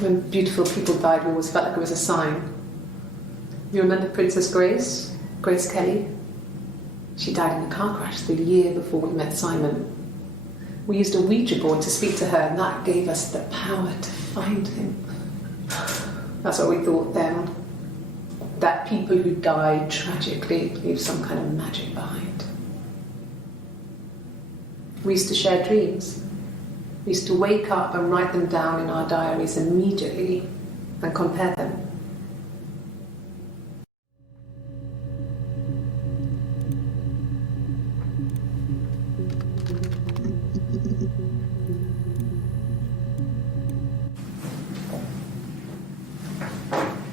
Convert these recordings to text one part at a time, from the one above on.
When beautiful people died, we always felt like it was a sign. You remember Princess Grace? Grace Kelly? She died in a car crash the year before we met Simon. We used a Ouija board to speak to her, and that gave us the power to find him. That's what we thought then. That people who died tragically leave some kind of magic behind. We used to share dreams. We used to wake up and write them down in our diaries immediately and compare them.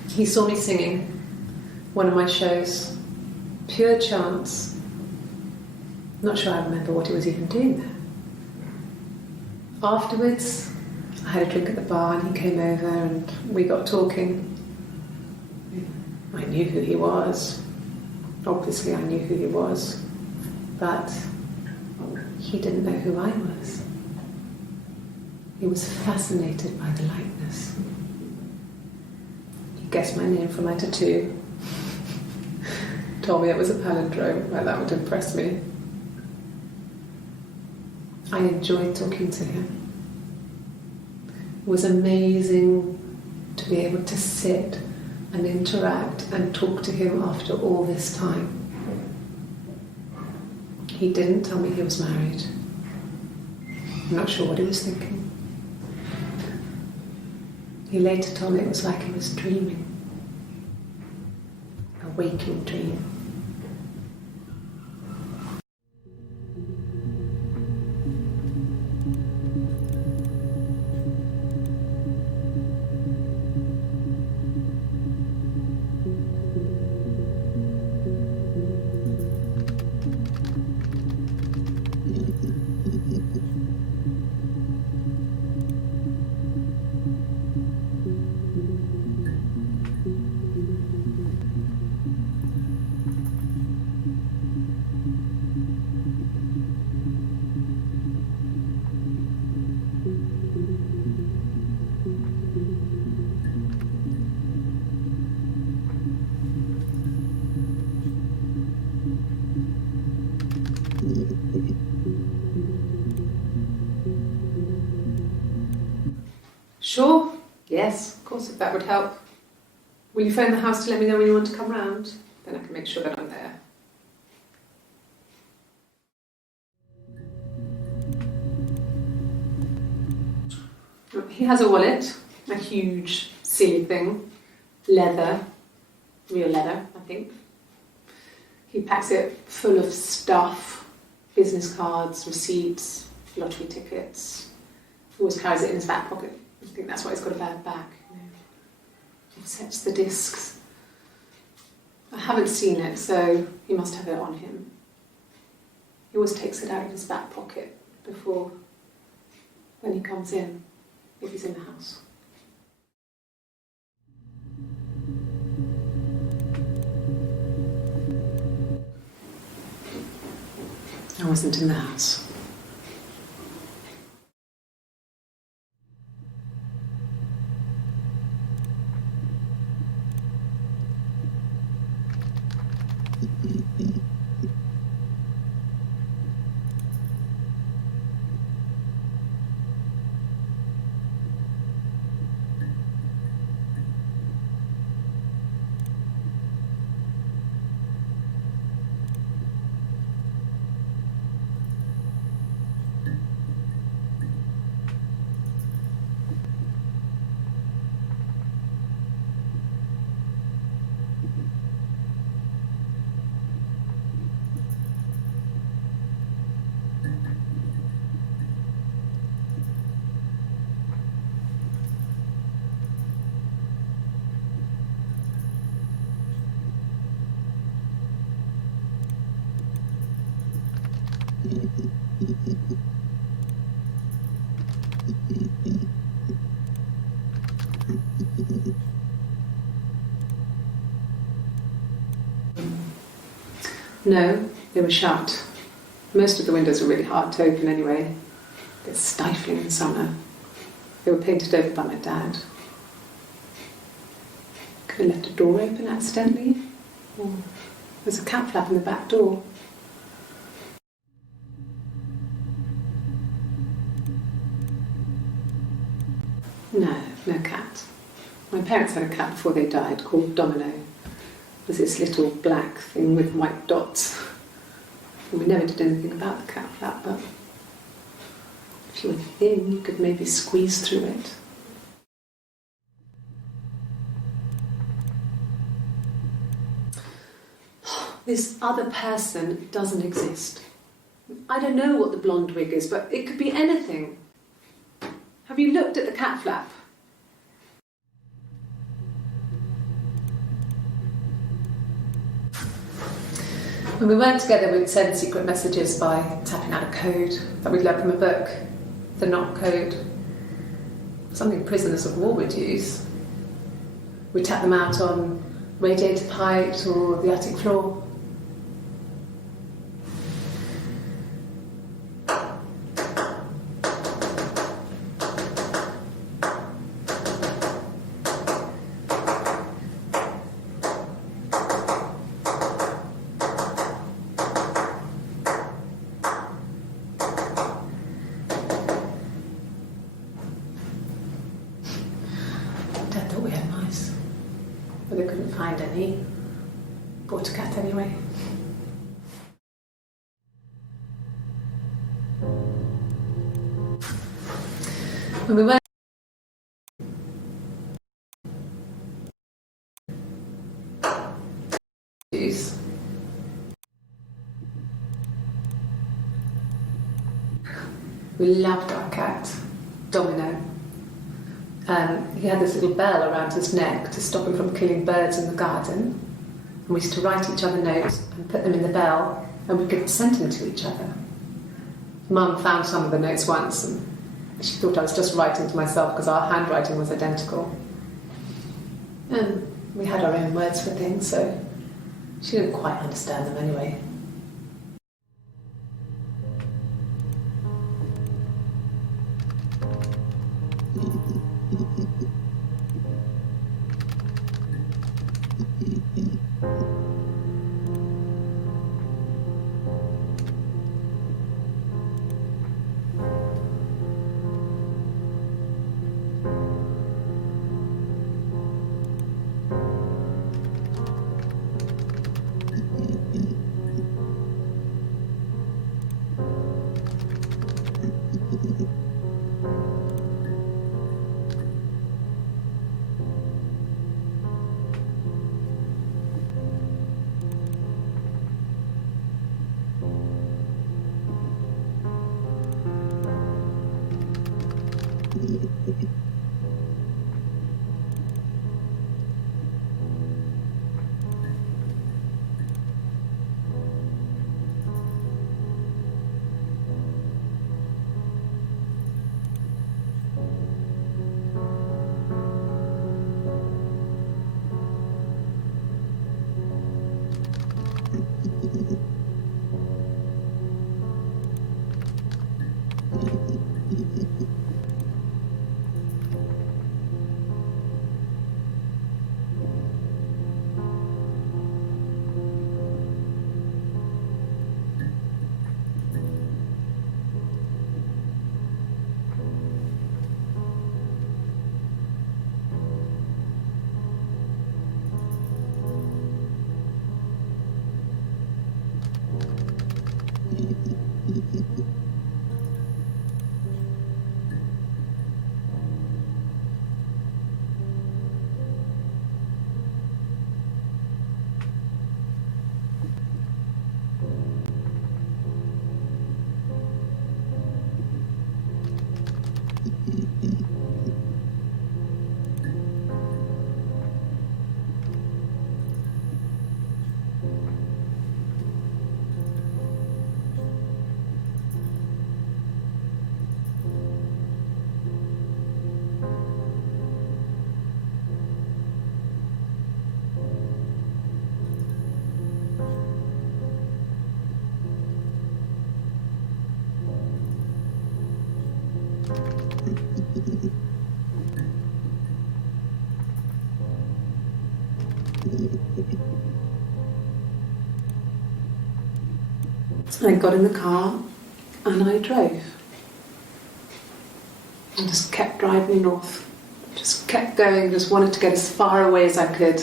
He saw me singing one of my shows, pure chance. Not sure I remember what he was even doing there. Afterwards, I had a drink at the bar and he came over and we got talking. I knew who he was. Obviously I knew who he was. But he didn't know who I was. He was fascinated by the likeness. He guessed my name from my tattoo. Told me it was a palindrome, like that would impress me. I enjoyed talking to him. It was amazing to be able to sit and interact and talk to him after all this time. He didn't tell me he was married. I'm not sure what he was thinking. He later told me it was like he was dreaming. A waking dream. Sure, yes, of course, if that would help. Will you phone the house to let me know when you want to come round? Then I can make sure that I'm there. He has a wallet, a huge, silly thing, leather, real leather, I think. He packs it full of stuff, business cards, receipts, lottery tickets. He always carries it in his back pocket. I think that's why he's got a bad back. You know. He sets the discs. I haven't seen it, so he must have it on him. He always takes it out of his back pocket before, when he comes in, if he's in the house. I wasn't in the house. No, they were shut. Most of the windows were really hard to open anyway. It's stifling in summer. They were painted over by my dad. Could have left a door open accidentally. Or there's a cat flap in the back door. No cat. My parents had a cat before they died called Domino. It was this little black thing with white dots. And we never did anything about the cat flap, but if you were thin, you could maybe squeeze through it. This other person doesn't exist. I don't know what the blonde wig is, but it could be anything. Have you looked at the cat flap? When we weren't together, we'd send secret messages by tapping out a code that we'd learned from a book, the knock code. Something prisoners of war would use. We'd tap them out on radiator pipes or the attic floor. Dad thought we had mice, but they couldn't find any. Bought a cat anyway. When we went we loved our cat, Domino. He had this little bell around his neck to stop him from killing birds in the garden. And we used to write each other notes and put them in the bell, and we could send them to each other. Mum found some of the notes once, and she thought I was just writing to myself because our handwriting was identical. And we had our own words for things, so she didn't quite understand them anyway. I got in the car and I drove. I just kept driving north. Just kept going, just wanted to get as far away as I could.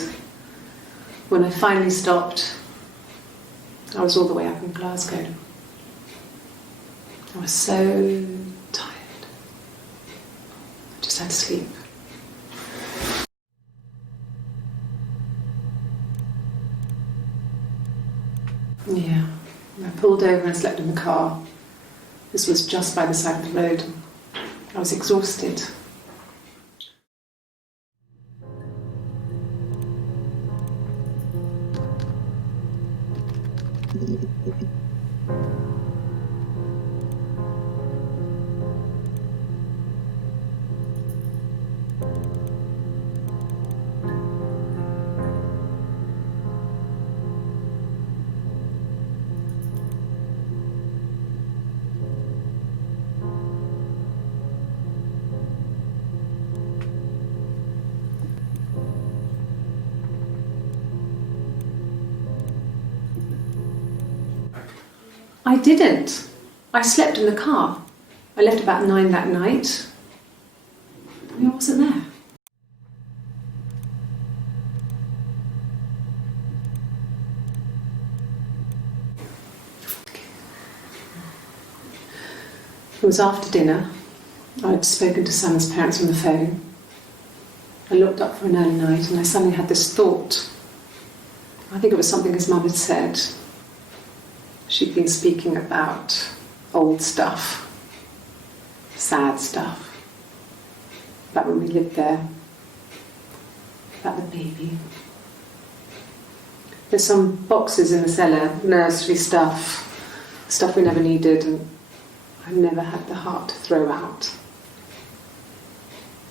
When I finally stopped, I was all the way up in Glasgow. I was so tired. I just had to sleep. Yeah. I pulled over and slept in the car. This was just by the side of the road. I was exhausted. I didn't. I slept in the car. I left about 9 that night. I wasn't there. It was after dinner. I'd spoken to Sam's parents on the phone. I looked up for an early night and I suddenly had this thought. I think it was something his mum had said. She'd been speaking about old stuff, sad stuff, about when we lived there, about the baby. There's some boxes in the cellar, nursery stuff we never needed and I never had the heart to throw out.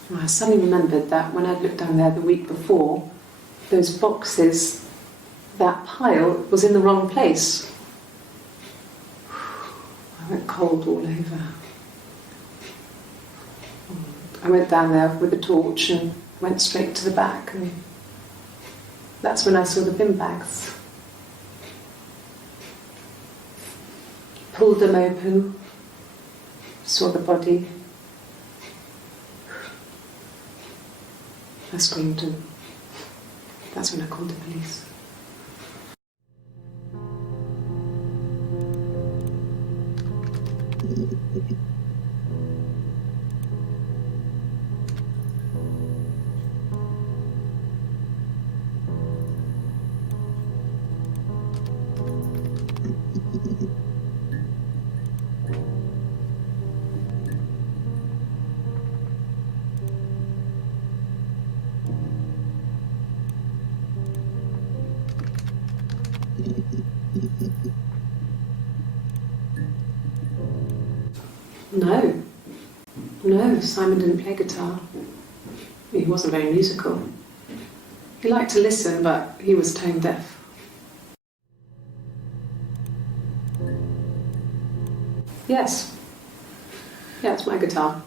And I suddenly remembered that when I'd looked down there the week before, those boxes, that pile was in the wrong place. I went cold all over. I went down there with a torch and went straight to the back, and that's when I saw the bin bags. Pulled them open, saw the body. I screamed and that's when I called the police. No, Simon didn't play guitar. He wasn't very musical. He liked to listen, but he was tone deaf. Yes. Yeah, it's my guitar.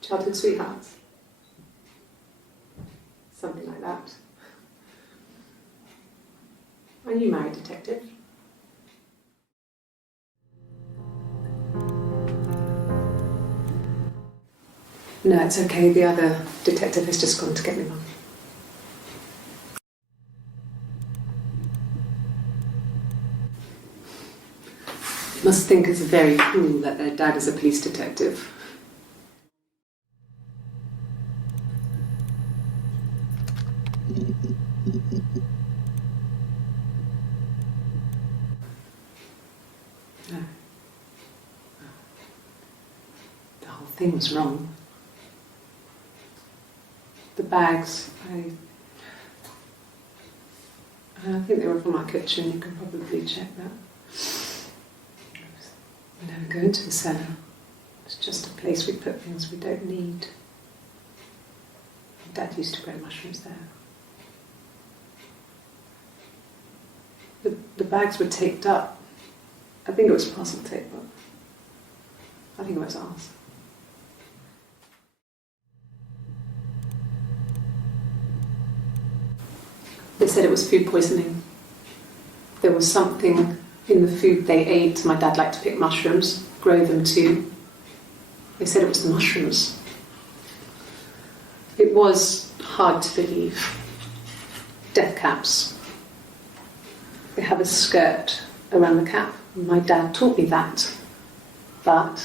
Childhood sweethearts. Something like that. Are you married, detective? No, it's okay. The other detective has just gone to get me, Mum. Must think it's very cool that their dad is a police detective. No. The whole thing was wrong. The bags, I think they were from our kitchen. You can probably check that. We never go into the cellar. It's just a place we put things we don't need. Dad used to grow mushrooms there. The bags were taped up. I think it was parcel tape, but I think it was ours. They said it was food poisoning. There was something in the food they ate. My dad liked to pick mushrooms, grow them too. They said it was the mushrooms. It was hard to believe. Death caps. They have a skirt around the cap. My dad taught me that. But,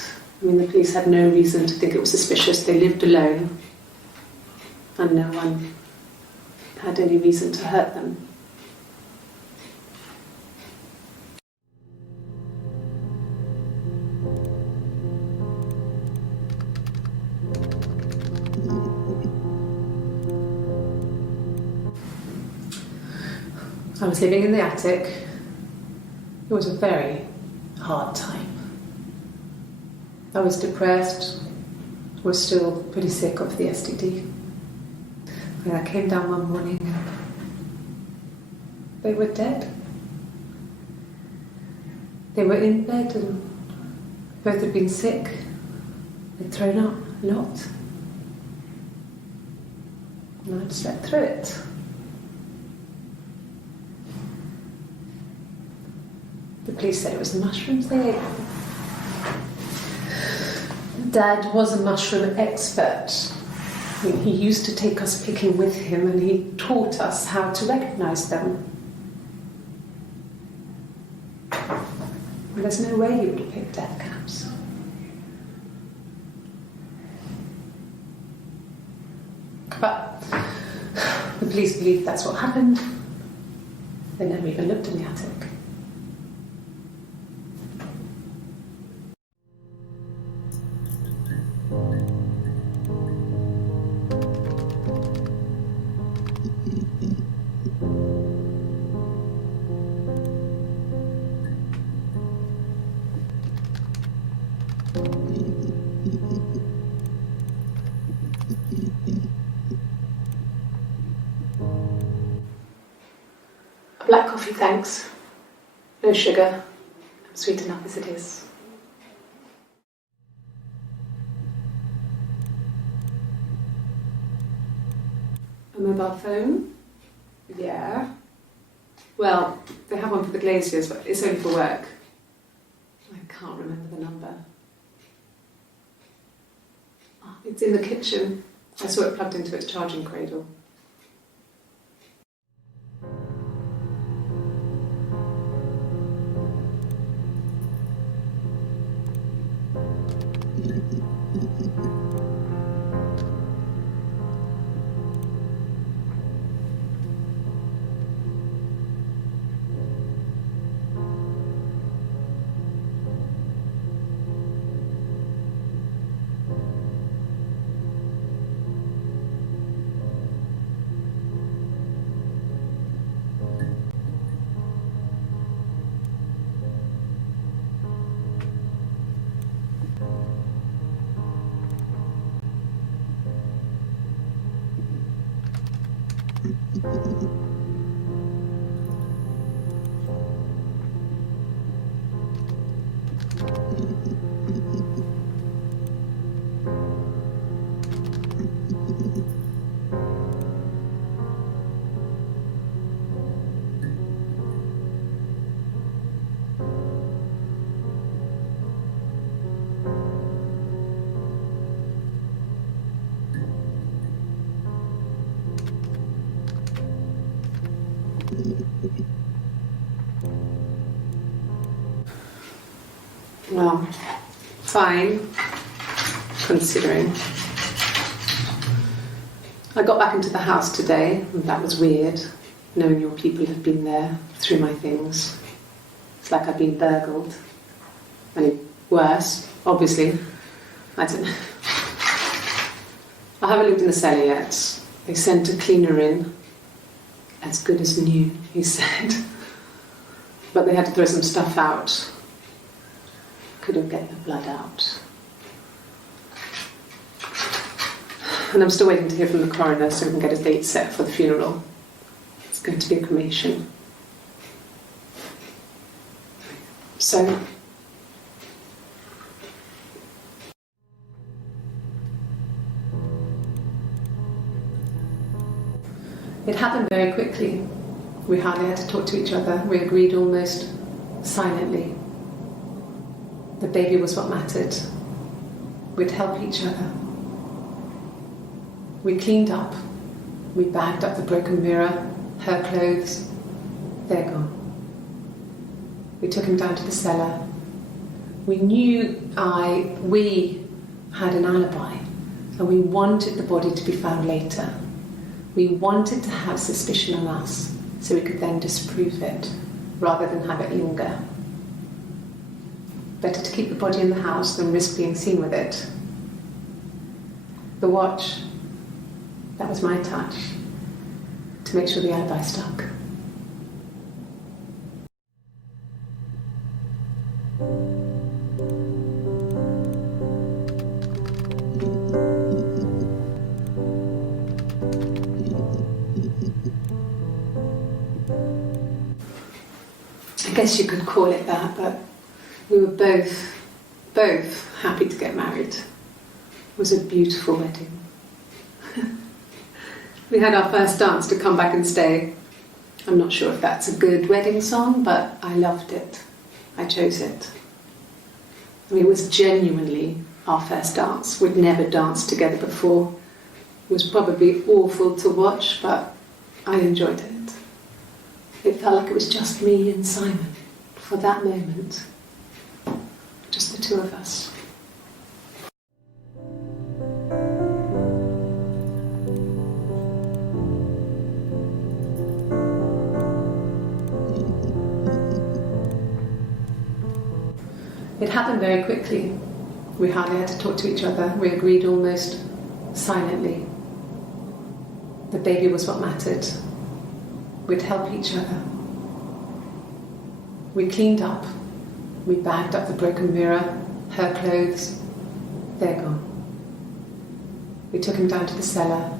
the police had no reason to think it was suspicious. They lived alone. And no one had any reason to hurt them. I was living in the attic. It was a very hard time. I was depressed, was still pretty sick of the STD. And I came down one morning and they were dead. They were in bed and both had been sick. They'd thrown up a lot. And I'd slept through it. The police said it was the mushrooms they ate. Dad was a mushroom expert. He used to take us picking with him and he taught us how to recognise them. There's no way he would have picked death caps. But the police believe that's what happened. They never even looked in the attic. Black coffee, thanks. No sugar. I'm sweet enough as it is. A mobile phone? Yeah. Well, they have one for the glaziers, but it's only for work. I can't remember the number. Oh, it's in the kitchen. I saw it plugged into its charging cradle. Well, fine, considering. I got back into the house today, and that was weird, knowing your people have been there through my things. It's like I've been burgled. And worse, obviously. I don't know. I haven't looked in the cellar yet. They sent a cleaner in. As good as new, he said. But they had to throw some stuff out. Couldn't get the blood out. And I'm still waiting to hear from the coroner so we can get a date set for the funeral. It's going to be a cremation. So, it happened very quickly. We hardly had to talk to each other. We agreed almost silently. The baby was what mattered. We'd help each other. We cleaned up. We bagged up the broken mirror, her clothes. They're gone. We took him down to the cellar. We had an alibi, and we wanted the body to be found later. We wanted to have suspicion on us, so we could then disprove it, rather than have it linger. Better to keep the body in the house than risk being seen with it. The watch, that was my touch, to make sure the alibi stuck. I guess you could call it that, but we were both happy to get married. It was a beautiful wedding. We had our first dance to Come Back and Stay. I'm not sure if that's a good wedding song, but I loved it. I chose it. I mean, it was genuinely our first dance. We'd never danced together before. It was probably awful to watch, but I enjoyed it. It felt like it was just me and Simon for that moment. Just the two of us. It happened very quickly. We hardly had to talk to each other. We agreed almost silently. The baby was what mattered. We'd help each other. We cleaned up. We bagged up the broken mirror, her clothes. They're gone. We took him down to the cellar.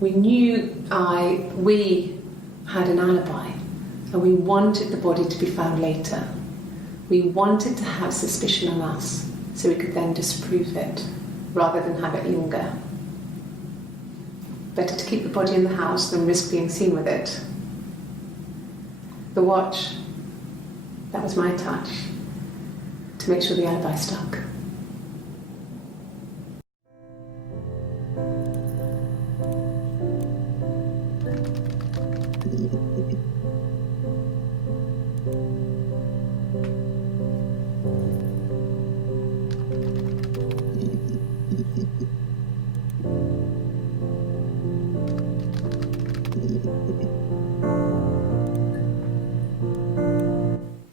We had an alibi, and we wanted the body to be found later. We wanted to have suspicion on us, so we could then disprove it, rather than have it linger. Better to keep the body in the house than risk being seen with it. The watch, that was my touch, to make sure the alibi stuck.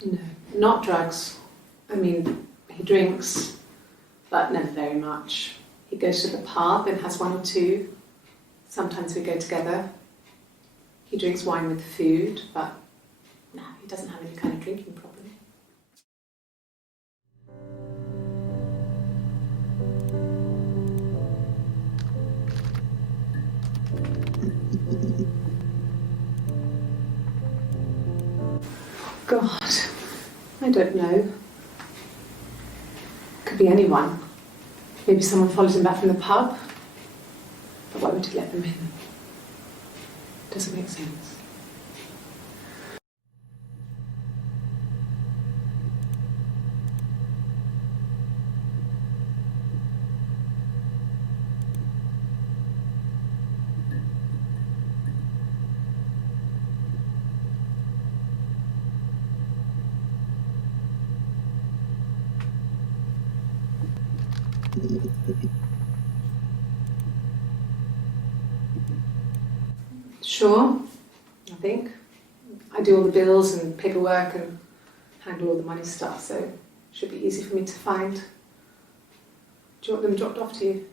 No, not drugs. I mean, he drinks, but never very much. He goes to the pub and has one or two. Sometimes we go together. He drinks wine with food, but no, he doesn't have any kind of drinking problem. God, I don't know. Could be anyone. Maybe someone followed him back from the pub. But why would he let them in? Doesn't make sense. Sure, I think. I do all the bills and paperwork and handle all the money stuff, so it should be easy for me to find. Do you want them dropped off to you?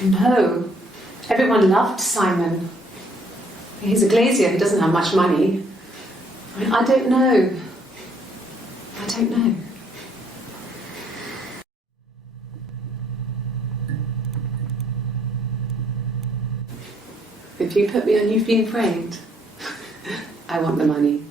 No. Everyone loved Simon. He's a glazier who doesn't have much money. I don't know. I don't know. If you put me on You've Been Framed, I want the money.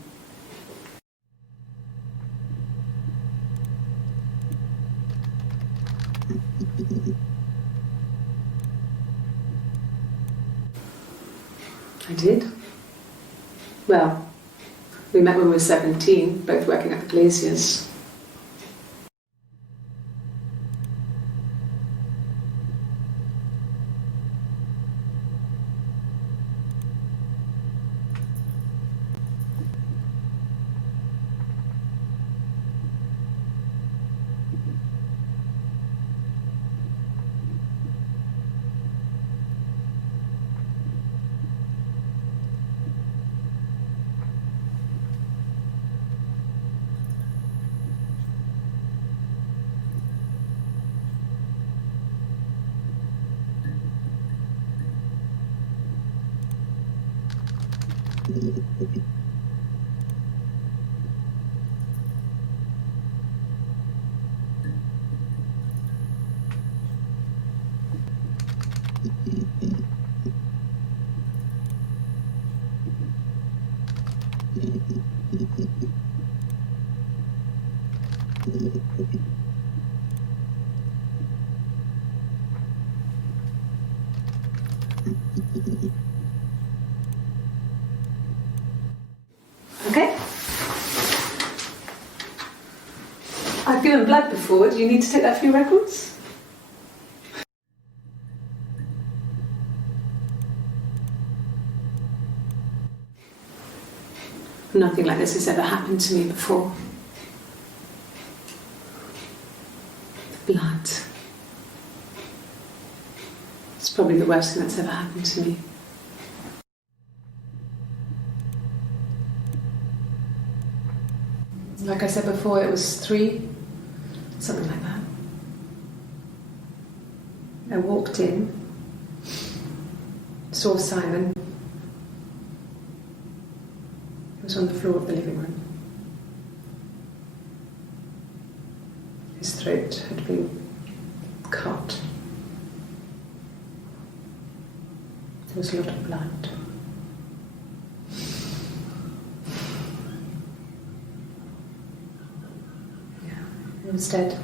I did. Well, we met when we were 17, both working at the glaziers. Okay. I've given blood before. Do you need to take that for your records? Nothing like this has ever happened to me before. Blood. It's probably the worst thing that's ever happened to me. Like I said before, it was 3, something like that. I walked in, saw Simon. He was on the floor of the living room. His throat had been cut. There was a lot of blood. He was dead.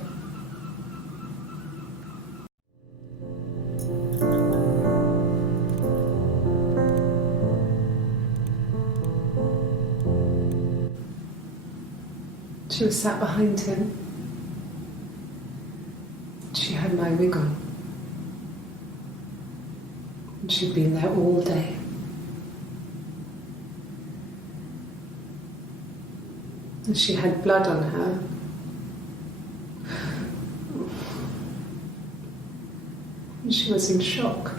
She was sat behind him. She had my wig on. And she'd been there all day. And she had blood on her. And she was in shock.